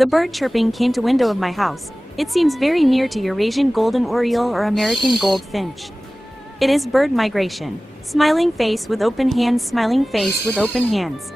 The bird chirping came to window of my house. It seems very near to Eurasian Golden Oriole or American Gold Finch. It is bird migration. Smiling face with open hands, smiling face with open hands.